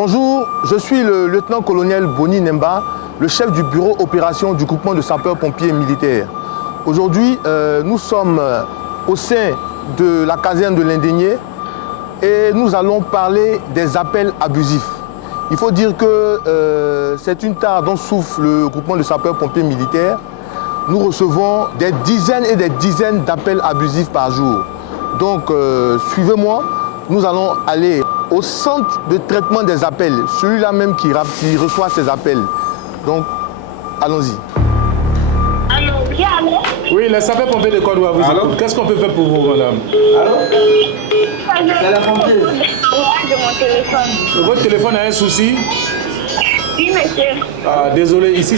Bonjour, je suis le lieutenant-colonel Boni Nemba, le chef du bureau opération du groupement de sapeurs-pompiers militaires. Aujourd'hui, nous sommes au sein de la caserne de l'Indénié et nous allons parler des appels abusifs. Il faut dire que c'est une tare dont souffre le groupement de sapeurs-pompiers militaires. Nous recevons des dizaines et des dizaines d'appels abusifs par jour. Donc, suivez-moi, nous allons aller au centre de traitement des appels, celui-là même qui reçoit ces appels. Donc, allons-y. Allô, oui, allô? Oui, les sapeurs-pompiers de Côte d'Ivoire vous écoutent. Qu'est-ce qu'on peut faire pour vous, madame? Allô? C'est la pompier. De mon téléphone. Votre téléphone a un souci? Oui, monsieur. Ah, désolé, ici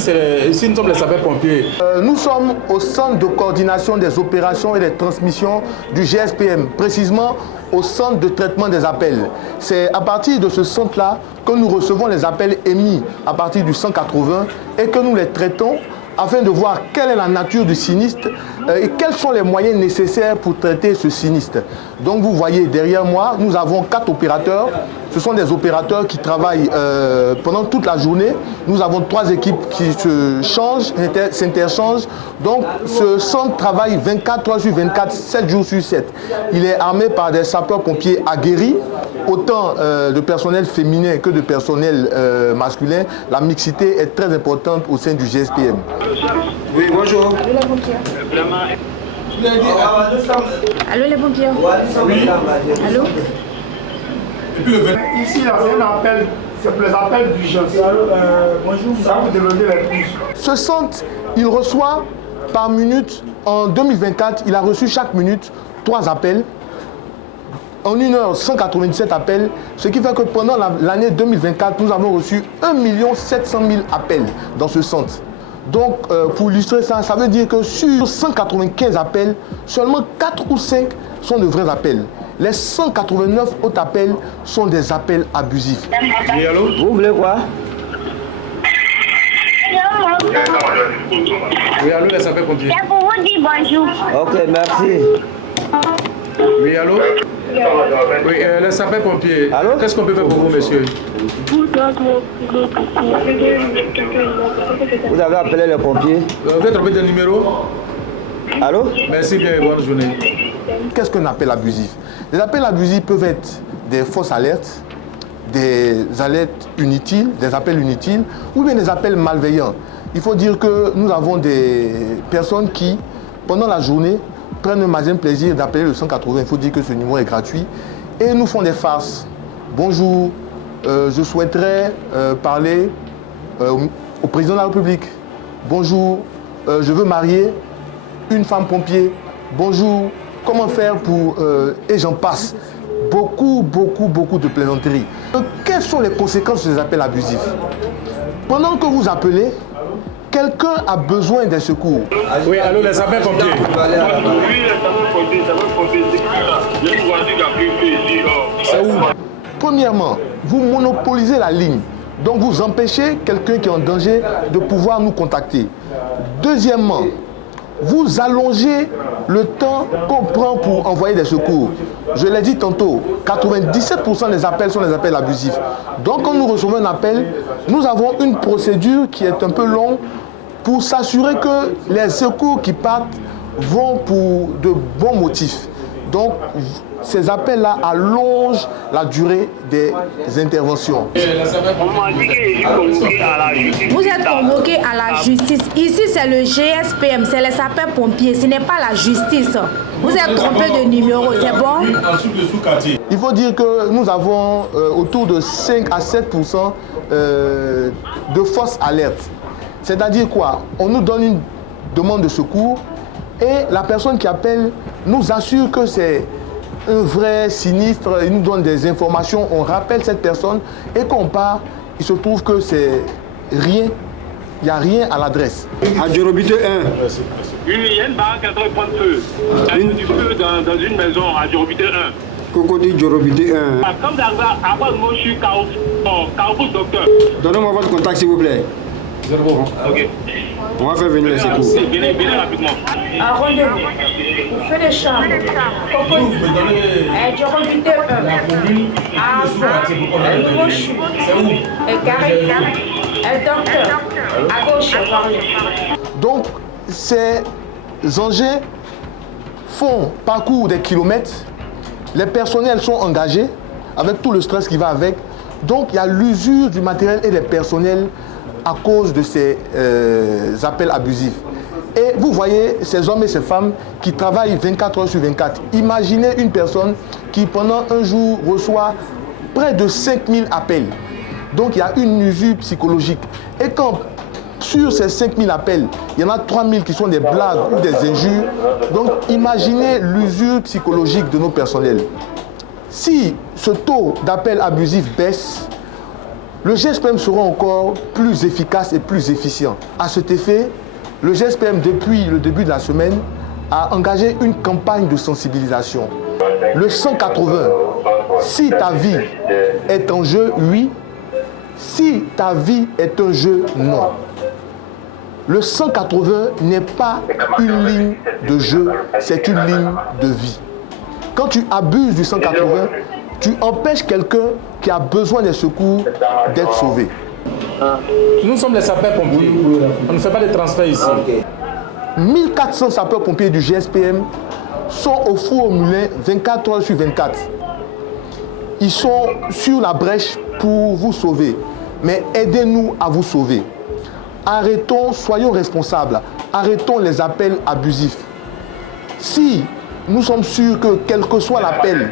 nous sommes les sapeurs-pompiers. Nous sommes au centre de coordination des opérations et des transmissions du GSPM, précisément au centre de traitement des appels. C'est à partir de ce centre-là que nous recevons les appels émis à partir du 180 et que nous les traitons afin de voir quelle est la nature du sinistre et quels sont les moyens nécessaires pour traiter ce sinistre. Donc vous voyez derrière moi, nous avons 4 opérateurs. Ce sont des opérateurs qui travaillent pendant toute la journée. Nous avons 3 équipes qui se changent, s'interchangent. Donc ce centre travaille 24 heures sur 24, 7 jours sur 7. Il est armé par des sapeurs-pompiers aguerris, autant de personnel féminin que de personnel masculin. La mixité est très importante au sein du GSPM. Oui, bonjour. Allô les pompiers. Allô les pompiers. Oui. Allô. Ici, là, c'est un appel, c'est pour les appels d'urgence. Bonjour, ça vous demander les puces. Ce centre, il reçoit par minute, en 2024, il a reçu chaque minute 3 appels. En 1 heure, 197 appels, ce qui fait que pendant l'année 2024, nous avons reçu 1 700 000 appels dans ce centre. Donc, pour illustrer ça, ça veut dire que sur 195 appels, seulement 4 ou 5 sont de vrais appels. Les 189 autres appels sont des appels abusifs. Oui, allô? Vous voulez quoi? Oui, allô, les sapeurs-pompiers. C'est pour vous dire bonjour. Ok, merci. Oui, allô? Oui, les sapeurs-pompiers. Allô? Qu'est-ce qu'on peut faire pour vous, monsieur? Vous avez appelé les pompiers? Vous êtes trompé de numéro? Allô? Merci bien, bonne journée. Qu'est-ce qu'un appel abusif? Les appels abusifs peuvent être des fausses alertes, des alertes inutiles, des appels inutiles, ou bien des appels malveillants. Il faut dire que nous avons des personnes qui, pendant la journée, prennent un magazine plaisir d'appeler le 180. Il faut dire que ce numéro est gratuit. Et nous font des farces. Bonjour, je souhaiterais parler au président de la République. Bonjour, je veux marier une femme pompier. Bonjour, comment faire pour... et j'en passe. Beaucoup de plaisanteries. Quelles sont les conséquences de ces appels abusifs? Pendant que vous appelez, quelqu'un a besoin des secours. Oui, allô, les sapeurs-pompiers. C'est où? Premièrement, vous monopolisez la ligne. Donc vous empêchez quelqu'un qui est en danger de pouvoir nous contacter. Deuxièmement, vous allongez le temps qu'on prend pour envoyer des secours. Je l'ai dit tantôt, 97% des appels sont des appels abusifs. Donc quand nous recevons un appel, nous avons une procédure qui est un peu longue pour s'assurer que les secours qui partent vont pour de bons motifs. Donc ces appels-là allongent la durée des interventions. Vous êtes convoqué à la justice. Ici, c'est le GSPM, c'est les sapeurs-pompiers. Ce n'est pas la justice. Vous êtes trompé de numéro, c'est bon? Il faut dire que nous avons autour de 5 à 7% de fausses alertes. C'est-à-dire quoi? On nous donne une demande de secours et la personne qui appelle nous assure que c'est un vrai sinistre, il nous donne des informations, on rappelle cette personne et quand on part, il se trouve que c'est rien, il n'y a rien à l'adresse. À Djorobité 1. Oui, il y a une barre qui est en train de prendre feu. Il y a du feu dans une maison à Djorobité 1. Cocody Djorobité 1. Comme d'arriver à moi, je suis Carrefour Docteur. Donnez-moi votre contact s'il vous plaît. C'est bon. Ok. On va faire venir les secours. Venez rapidement. Un rendez-vous. Vous faites des chambres. Du robinet 1. Un nouveau chou. Un carré. Un docteur. À gauche, Donc, ces engins font parcours des kilomètres. Les personnels sont engagés avec tout le stress qui va avec. Donc, il y a l'usure du matériel et des personnels à cause de ces appels abusifs. Et vous voyez ces hommes et ces femmes qui travaillent 24 heures sur 24. Imaginez une personne qui, pendant un jour, reçoit près de 5000 appels. Donc, il y a une usure psychologique. Et quand, sur ces 5000 appels, il y en a 3000 qui sont des blagues ou des injures, donc imaginez l'usure psychologique de nos personnels. Si ce taux d'appels abusifs baisse, le GSPM sera encore plus efficace et plus efficient. À cet effet, le GSPM, depuis le début de la semaine, a engagé une campagne de sensibilisation. Le 180, si ta vie est en jeu, oui. Si ta vie est un jeu, non. Le 180 n'est pas une ligne de jeu, c'est une ligne de vie. Quand tu abuses du 180, tu empêches quelqu'un qui a besoin des secours d'être sauvé. Nous sommes les sapeurs-pompiers. On ne fait pas de transfert ici. 1400 sapeurs-pompiers du GSPM sont au four au moulin 24 heures sur 24. Ils sont sur la brèche pour vous sauver. Mais aidez-nous à vous sauver. Arrêtons, soyons responsables. Arrêtons les appels abusifs. Si nous sommes sûrs que quel que soit l'appel,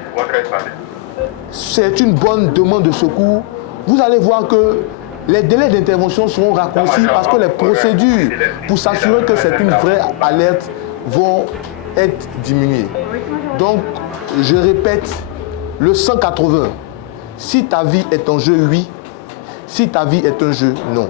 c'est une bonne demande de secours, vous allez voir que les délais d'intervention seront raccourcis parce que les procédures pour s'assurer que c'est une vraie alerte vont être diminuées. Donc, je répète, le 180, si ta vie est en jeu, oui. Si ta vie est un jeu, non.